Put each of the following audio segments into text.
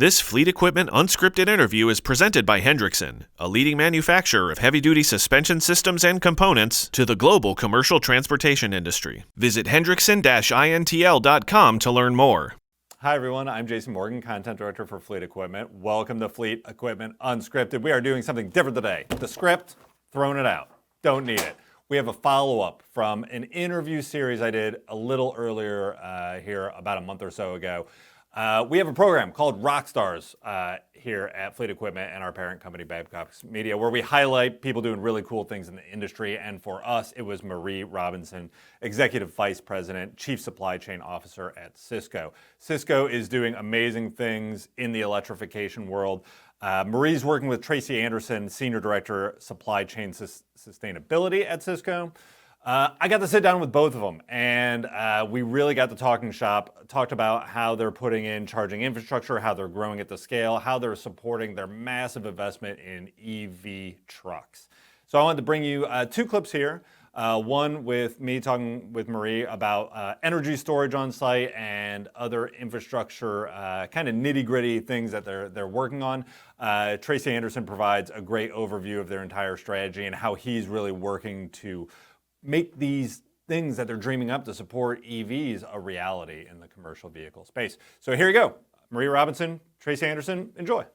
This Fleet Equipment Unscripted interview is presented by Hendrickson, a leading manufacturer of heavy-duty suspension systems and components to the global commercial transportation industry. Visit hendrickson-intl.com to learn more. Hi everyone, I'm Jason Morgan, Content Director for Fleet Equipment. Welcome to Fleet Equipment Unscripted. We are doing something different today. The script, throwing it out. Don't need it. We have a follow-up from an interview series I did a little earlier here about a month or so ago. We have a program called Rockstars here at Fleet Equipment and our parent company, Babcock Media, where we highlight people doing really cool things in the industry. And for us, it was Marie Robinson, Executive Vice President, Chief Supply Chain Officer at Sysco. Sysco is doing amazing things in the electrification world. Marie's working with Tracey Anderson, Senior Director, Supply Chain Sustainability at Sysco. I got to sit down with both of them, and we really got to talking shop, talked about how they're putting in charging infrastructure, how they're growing at the scale, how they're supporting their massive investment in EV trucks. So I wanted to bring you two clips here. One with me talking with Marie about energy storage on site and other infrastructure, kind of nitty-gritty things that they're working on. Tracey Anderson provides a great overview of their entire strategy and how he's really working to make these things that they're dreaming up to support EVs a reality in the commercial vehicle space. So here you go. Marie Robinson, Tracey Anderson, enjoy.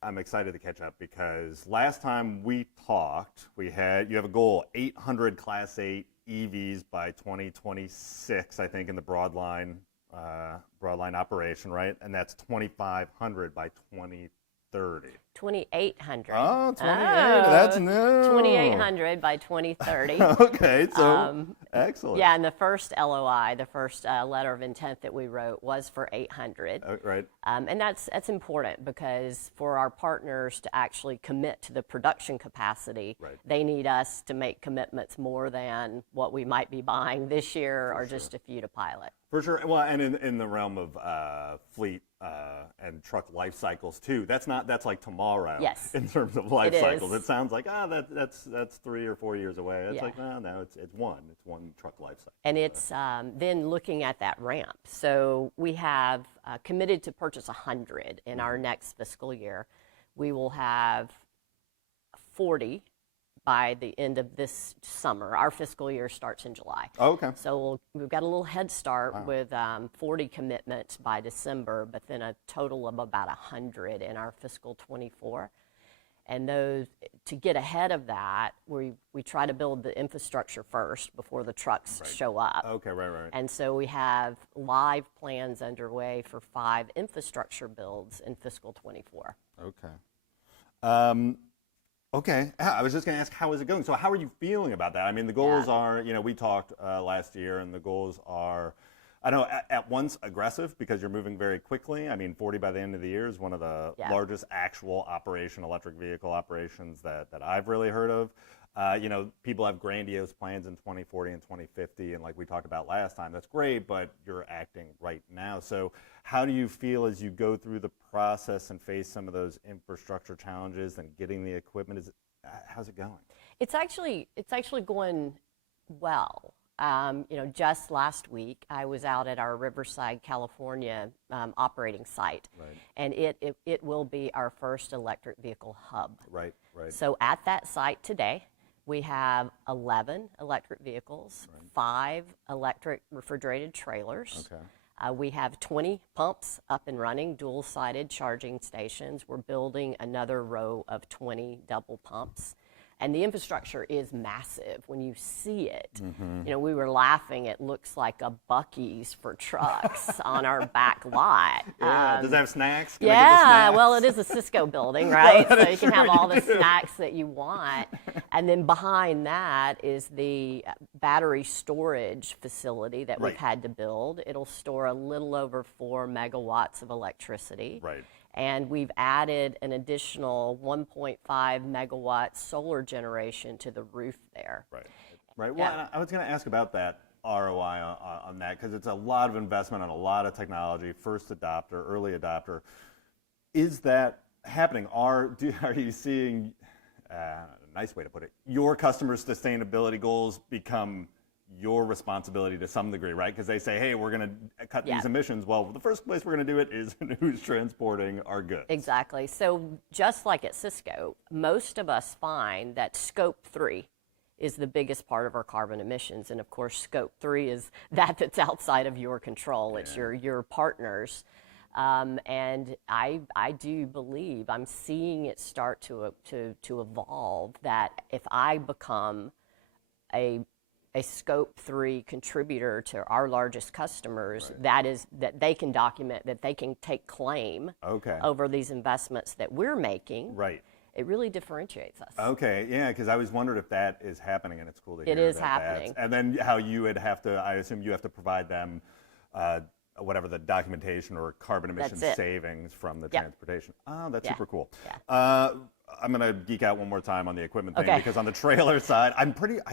I'm excited to catch up because last time we talked, you have a goal, 800 Class 8 EVs by 2026, I think, in the broadline operation, right? And that's 2,500 by 2030. 2,800. Oh, 28. That's new. 2,800 by 2030. Okay, so excellent. Yeah, and the first LOI, the first letter of intent that we wrote was for 800. Right. And that's important because for our partners to actually commit to the production capacity, right, they need us to make commitments more than what we might be buying this year or just a few to pilot. For sure. Well, and in the realm of fleet and truck life cycles too, that's like tomorrow. Yes. In terms of life cycles, is. It sounds like that's 3 or 4 years away. It's yeah. like no, it's one truck life cycle. And it's then looking at that ramp. So we have committed to purchase 100 in our next fiscal year. We will have 40 by the end of this summer. Our fiscal year starts in July. Oh, okay. So we've got a little head start with 40 commitments by December, but then a total of about 100 in our fiscal 24. And those, to get ahead of that, we try to build the infrastructure first before the trucks show up. Okay, right. And so we have live plans underway for 5 infrastructure builds in fiscal 24. Okay. Okay, I was just going to ask, how is it going? So how are you feeling about that? I mean, the goals are, we talked last year, and the goals are, I know, at once aggressive because you're moving very quickly. I mean, 40 by the end of the year is one of the largest actual electric vehicle operations that I've really heard of. People have grandiose plans in 2040 and 2050, and like we talked about last time, that's great, but you're acting right now. So how do you feel as you go through the process and face some of those infrastructure challenges and getting the equipment? How's it going? It's actually going well. Just last week, I was out at our Riverside, California operating site, and it will be our first electric vehicle hub. Right. So at that site today, we have 11 electric vehicles, 5 electric refrigerated trailers. Okay. We have 20 pumps up and running, dual-sided charging stations. We're building another row of 20 double pumps. And the infrastructure is massive when you see it. Mm-hmm. We were laughing. It looks like a Buc-ee's for trucks on our back lot. Yeah. Does it have snacks? Can yeah, I get the snacks? Well, it is a Sysco building, right? So you can have all the snacks that you want. And then behind that is the battery storage facility that we've had to build. It'll store a little over 4 megawatts of electricity. Right. And we've added an additional 1.5 megawatt solar generation to the roof there. Right. Well, I was going to ask about that ROI on that because it's a lot of investment on a lot of technology, first adopter, early adopter. Is that happening? Are you seeing, a nice way to put it, your customers' sustainability goals become your responsibility to some degree, right? Because they say, hey, we're going to cut these emissions. Well, the first place we're going to do it is who's transporting our goods. Exactly. So just like at Sysco, most of us find that scope 3 is the biggest part of our carbon emissions. And of course, scope 3 is that's outside of your control. It's your partners. And I do believe I'm seeing it start to evolve, that if I become a scope 3 contributor to our largest customers, that they can document, that they can take claim over these investments that we're making. Right. It really differentiates us. Okay, yeah, because I was wondering if that is happening, and it's cool to hear. It is happening. And then how you would have to, I assume you have to provide them whatever the documentation or carbon emission savings from the transportation. Oh, that's super cool. Yeah. I'm going to geek out one more time on the equipment thing, because on the trailer side, I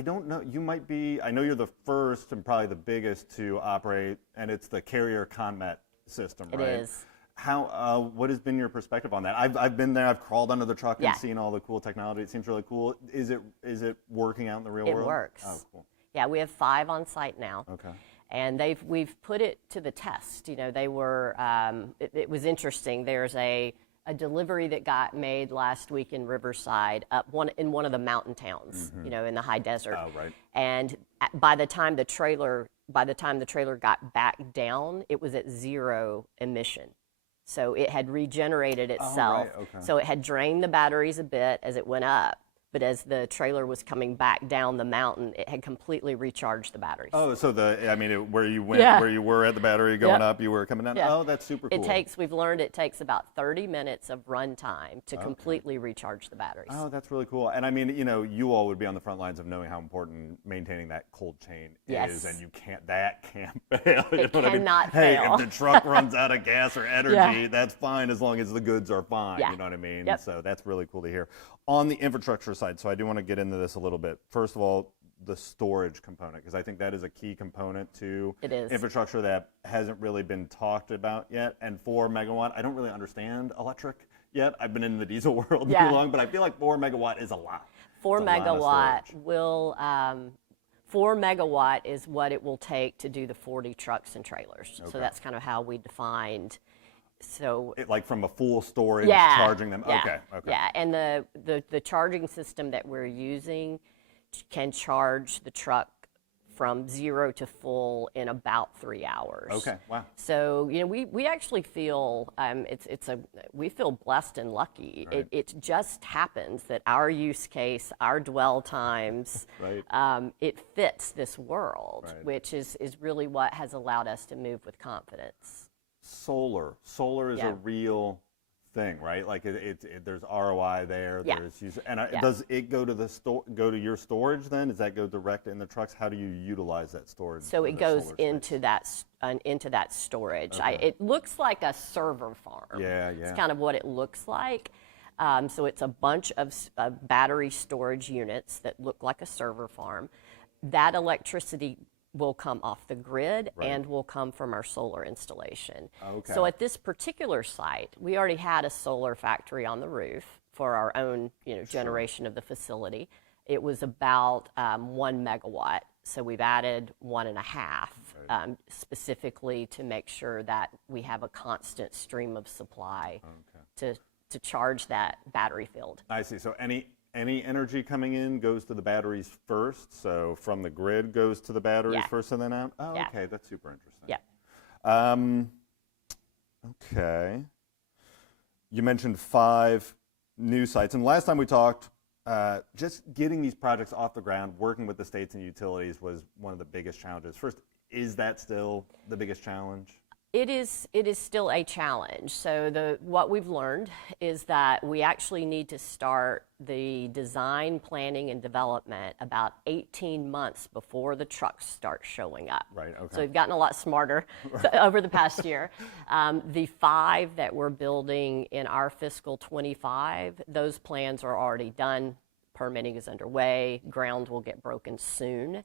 don't know, you might be, I know you're the first and probably the biggest to operate, and it's the carrier ConMet system, right? It is. How, what has been your perspective on that? I've been there, I've crawled under the truck and seen all the cool technology. It seems really cool. Is it working out in the real world? It works. Oh, cool. Yeah, we have 5 on site now. Okay. And we've put it to the test. You know, they were, it was interesting. There's a delivery that got made last week in Riverside, in one of the mountain towns, you know, in the high desert. Oh, right. And by the time the trailer got back down, it was at 0 emission. So it had regenerated itself. Oh, right. Okay. So it had drained the batteries a bit as it went up. But as the trailer was coming back down the mountain, it had completely recharged the batteries. Oh, so where you went, where you were at the battery going up, you were coming down. Oh, that's super cool. We've learned it takes about 30 minutes of run time to completely recharge the batteries. Oh, that's really cool. And I mean, you know, you all would be on the front lines of knowing how important maintaining that cold chain is, and that can't fail. It cannot fail. Hey, if the truck runs out of gas or energy, that's fine as long as the goods are fine. You know what I mean? Yep. So that's really cool to hear. On the infrastructure side, so I do want to get into this a little bit. First of all, the storage component, because I think that is a key component to infrastructure that hasn't really been talked about yet. And 4 megawatt, I don't really understand electric yet. I've been in the diesel world too long, but I feel like 4 megawatt is a lot. 4 megawatt will 4 megawatt is what it will take to do the 40 trucks and trailers. So that's kind of how we defined. So like from a full storage, charging them. Okay. Yeah, and the charging system that we're using can charge the truck from 0 to full in about 3 hours. Okay. Wow. So you know, we actually feel we feel blessed and lucky. Right. It just happens that our use case, our dwell times, it fits this world, which is really what has allowed us to move with confidence. Solar is a real thing, right? Like there's ROI there. There's does it go to your storage then? Does that go direct in the trucks? How do you utilize that storage? So it goes into that storage. It looks like a server farm. Yeah. It's kind of what it looks like. So it's a bunch of battery storage units that look like a server farm. That electricity will come off the grid and will come from our solar installation. Okay. So at this particular site, we already had a solar factory on the roof for our own generation of the facility. It was about 1 megawatt. So we've added 1.5 specifically to make sure that we have a constant stream of supply to charge that battery field. I see. So any energy coming in goes to the batteries first, so from the grid goes to the batteries first and then out? Oh, okay, that's super interesting. Yeah. Okay. You mentioned 5 new sites, and last time we talked, just getting these projects off the ground, working with the states and utilities was one of the biggest challenges. First, is that still the biggest challenge? It is still a challenge. So what we've learned is that we actually need to start the design, planning, and development about 18 months before the trucks start showing up. Right, okay. So we've gotten a lot smarter over the past year. The 5 that we're building in our fiscal 25, those plans are already done. Permitting is underway. Ground will get broken soon.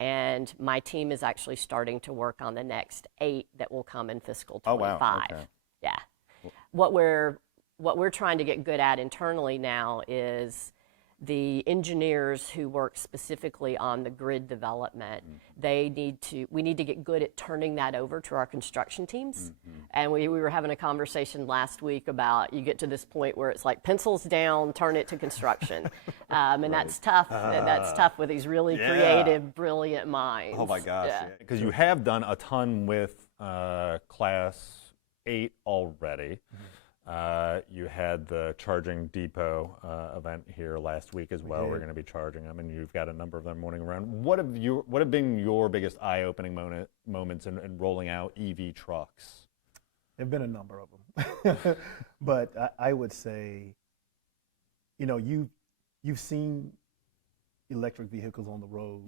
And my team is actually starting to work on the next 8 that will come in fiscal 25. Oh, wow. Okay. Yeah. What we're trying to get good at internally now is The engineers who work specifically on the grid development, we need to get good at turning that over to our construction teams. And we were having a conversation last week about you get to this point where it's like pencils down, turn it to construction. And that's tough. That's tough with these really creative, brilliant minds. Oh my gosh. Because you have done a ton with Class 8 already. You had the charging depot event here last week as well. We're going to be charging them, and you've got a number of them running around. What have been your biggest eye-opening moments in rolling out EV trucks? There've been a number of them, but I would say, you've seen electric vehicles on the road,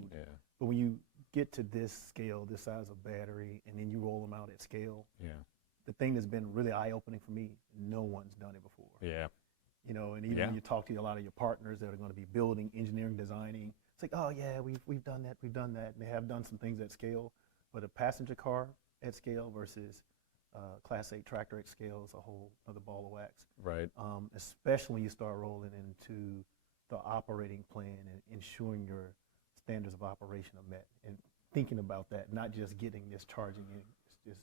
but when you get to this scale, this size of battery, and then you roll them out at scale. The thing that's been really eye-opening for me, no one's done it before. And even when you talk to a lot of your partners that are going to be building, engineering, designing, it's like, oh yeah, we've done that, and they have done some things at scale, but a passenger car at scale versus Class 8 tractor at scale is a whole other ball of wax. Right. Especially when you start rolling into the operating plan and ensuring your standards of operation are met, and thinking about that, not just getting this charging in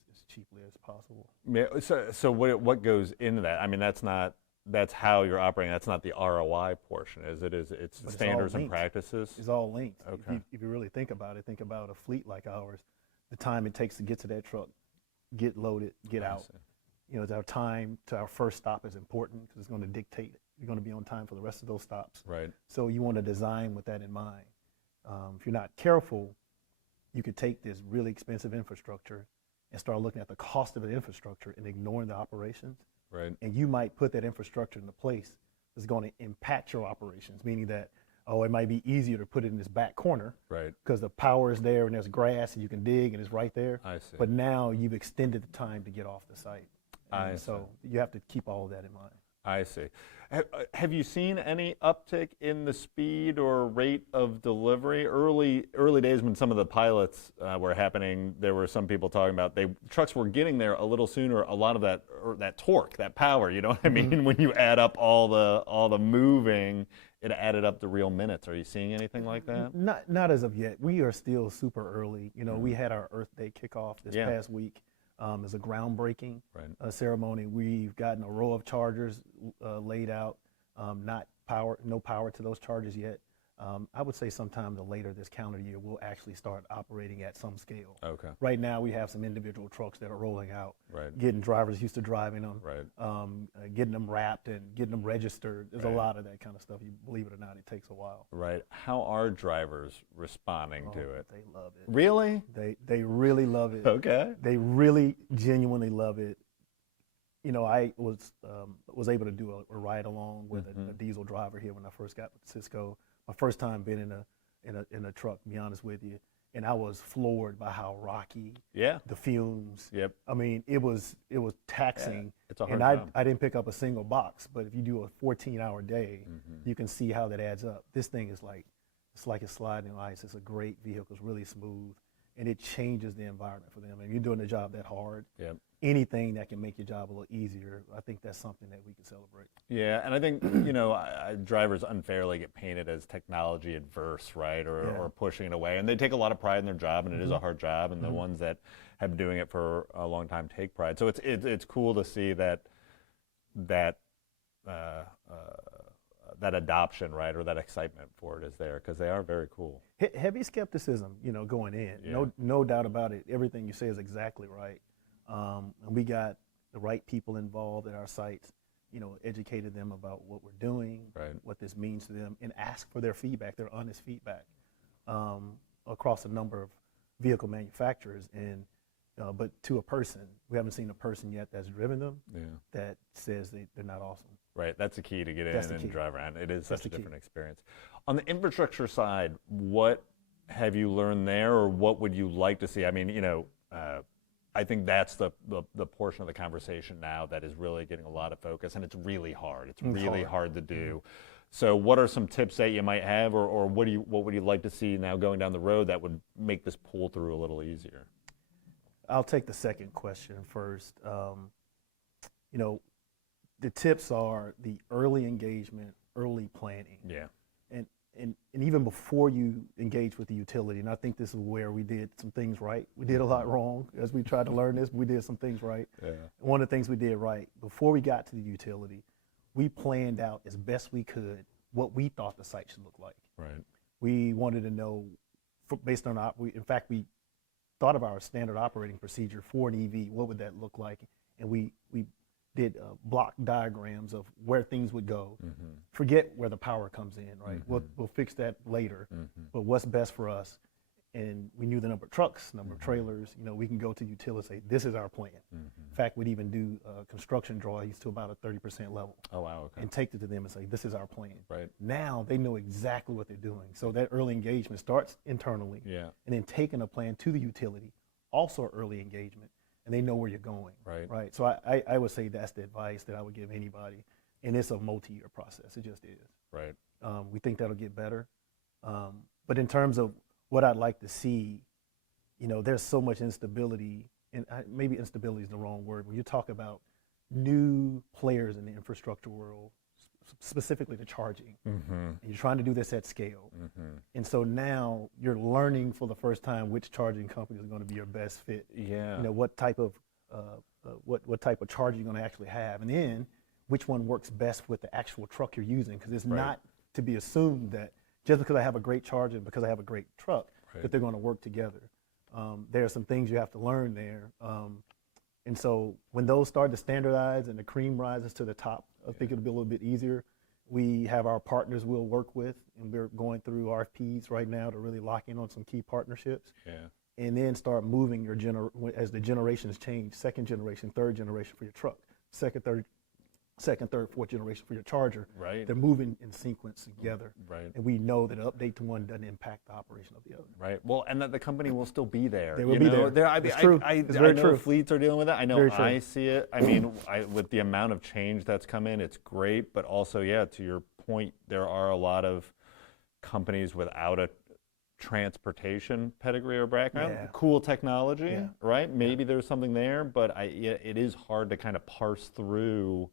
as cheaply as possible. Yeah. So what goes into that? I mean, that's how you're operating. That's not the ROI portion, is it? It's standards and practices. It's all linked. Okay. If you really think about it, think about a fleet like ours. The time it takes to get to that truck, get loaded, get out. Our time to our first stop is important because it's going to dictate you're going to be on time for the rest of those stops. Right. So you want to design with that in mind. If you're not careful, you could take this really expensive infrastructure and start looking at the cost of the infrastructure and ignoring the operations. Right. And you might put that infrastructure into place that's going to impact your operations, meaning that, it might be easier to put it in this back corner. Right. Because the power is there and there's grass and you can dig and it's right there. I see. But now you've extended the time to get off the site. And so you have to keep all of that in mind. I see. Have you seen any uptick in the speed or rate of delivery? Early days when some of the pilots were happening, there were some people talking about trucks were getting there a little sooner. A lot of that torque, that power, you know what I mean? When you add up all the moving, it added up to real minutes. Are you seeing anything like that? Not as of yet. We are still super early. We had our Earth Day kickoff this past week. As a groundbreaking ceremony. We've gotten a row of chargers laid out, no power to those chargers yet. I would say sometime later this calendar year, we'll actually start operating at some scale. Okay. Right now, we have some individual trucks that are rolling out, right. Getting drivers used to driving them, right. Getting them wrapped and getting them registered. There's a lot of that kind of stuff. You believe it or not, it takes a while. Right. How are drivers responding to it? They love it. Really? They really love it. Okay. They really genuinely love it. I was able to do a ride along with a diesel driver here when I first got with Sysco. My first time being in a truck, to be honest with you, and I was floored by how rocky. The fumes. Yep. I mean, it was taxing. Yeah, it's a hard job. job. I didn't pick up a single box, but if you do a 14-hour day, you can see how that adds up. This thing is like it's sliding on ice. It's a great vehicle. It's really smooth, and it changes the environment for them. And you're doing the job that hard. Yep. Anything that can make your job a little easier, I think that's something that we can celebrate. Yeah, and I think, drivers unfairly get painted as technology adverse, right, or pushing it away. And they take a lot of pride in their job, and it is a hard job, and the ones that have been doing it for a long time take pride. So it's cool to see that adoption, right, or that excitement for it is there, because they are very cool. Heavy skepticism, going in. Yeah. No doubt about it. Everything you say is exactly right. And we got the right people involved at our sites, educated them about what we're doing, what this means to them, and ask for their feedback, their honest feedback, across a number of vehicle manufacturers. And but to a person, we haven't seen a person yet that's driven them that says they're not awesome. Right, that's the key to get in and drive around. It is such a different experience. On the infrastructure side, what have you learned there, or what would you like to see? I mean, I think that's the portion of the conversation now that is really getting a lot of focus, and it's really hard. It's really hard to do. So what are some tips that you might have, or what would you like to see now going down the road that would make this pull through a little easier? I'll take the second question first. The tips are the early engagement, early planning. Yeah. And even before you engage with the utility, and I think this is where we did some things right. We did a lot wrong as we tried to learn this. We did some things right. Yeah. One of the things we did right, before we got to the utility, we planned out as best we could what we thought the site should look like. Right. We wanted to know, based on, in fact, we thought of our standard operating procedure for an EV, what would that look like? And we did block diagrams of where things would go. Mm-hmm. Forget where the power comes in, right? Mm-hmm. We'll fix that later, Mm-hmm. but what's best for us? And we knew the number of trucks, number of trailers. We can go to utility and say, this is our plan. Mm-hmm. In fact, we'd even do construction drawings to about a 30% level. Oh, wow, okay. And take it to them and say, this is our plan. Right. Now they know exactly what they're doing. So that early engagement starts internally, Yeah. and then taking a plan to the utility, also early engagement, and they know where you're going. Right. So I would say that's the advice that I would give anybody, and it's a multi-year process. It just is. Right. We think that'll get better, but in terms of what I'd like to see, there's so much instability, and maybe instability is the wrong word. When you talk about new players in the infrastructure world, specifically the charging, and you're trying to do this at scale, and so now you're learning for the first time which charging company is going to be your best fit. Yeah. What type of what type of charging you're going to actually have, and then which one works best with the actual truck you're using, because it's not to be assumed that just because I have a great charger and because I have a great truck, that they're going to work together. There are some things you have to learn there. And so when those start to standardize and the cream rises to the top, I think it'll be a little bit easier. We have our partners we'll work with, and we're going through RFPs right now to really lock in on some key partnerships. Yeah. And then start moving as the generations change, second generation, third generation for your truck, second, third, fourth generation for your charger. Right. They're moving in sequence together. Right. And we know that an update to one doesn't impact the operation of the other. Right. Well, and that the company will still be there. They will be there. It's true. It's very I know true. fleets are dealing with it. I know Very true. I see it. I mean, with the amount of change that's come in, it's great. But also, yeah, to your point, there are a lot of companies without a transportation pedigree or background. Yeah. Cool technology, Yeah. right? Maybe there's something there, but it is hard to kind of parse through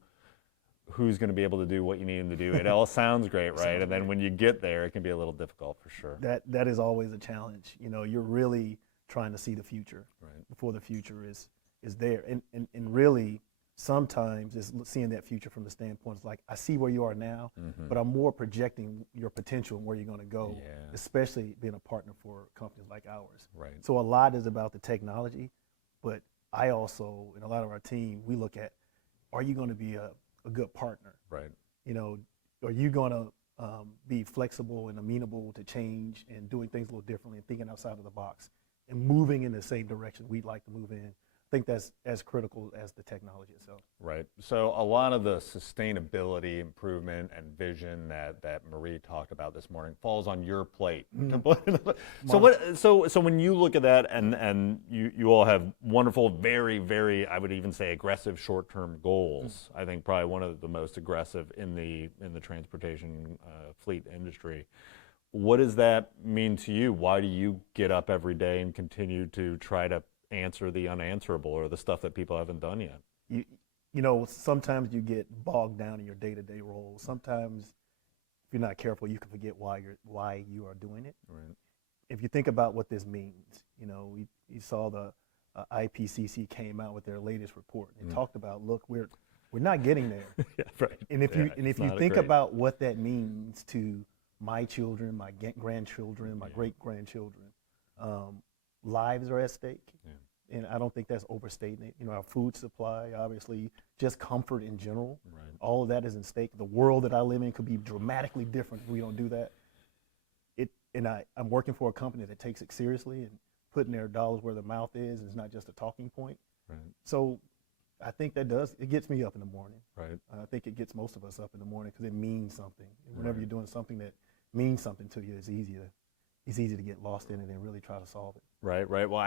who's going to be able to do what you need them to do. It all sounds great, right? And then when you get there, it can be a little difficult for sure. That is always a challenge. You're really trying to see the future before the future is there. And really, sometimes it's seeing that future from the standpoint, it's like, I see where you are now, but I'm more projecting your potential and where you're going to go, especially being a partner for companies like ours. Right. So a lot is about the technology, but I also, and a lot of our team, we look at, are you going to be a good partner? Right. Are you going to be flexible and amenable to change and doing things a little differently and thinking outside of the box and moving in the same direction we'd like to move in? I think that's as critical as the technology itself. Right. So a lot of the sustainability improvement and vision that Marie talked about this morning falls on your plate. So when you look at that, and you all have wonderful, very, very, I would even say aggressive short-term goals. I think probably one of the most aggressive in the transportation fleet industry. What does that mean to you? Why do you get up every day and continue to try to answer the unanswerable or the stuff that people haven't done yet? Sometimes you get bogged down in your day-to-day role. Sometimes, if you're not careful, you can forget why you are doing it. Right. If you think about what this means, you saw the IPCC came out with their latest report. It talked about, look, we're not getting there. Yeah, right. And if you think about what that means to my children, my grandchildren, my great-grandchildren, lives are at stake. Yeah. And I don't think that's overstating it. Our food supply, obviously, just comfort in general. Right. All of that is in stake. The world that I live in could be dramatically different if we don't do that. I'm working for a company that takes it seriously and putting their dollars where their mouth is, and it's not just a talking point. Right. So I think it gets me up in the morning. Right. I think it gets most of us up in the morning because it means something. And whenever you're doing something that means something to you, it's easy to get lost in it and really try to solve it. Right. Well,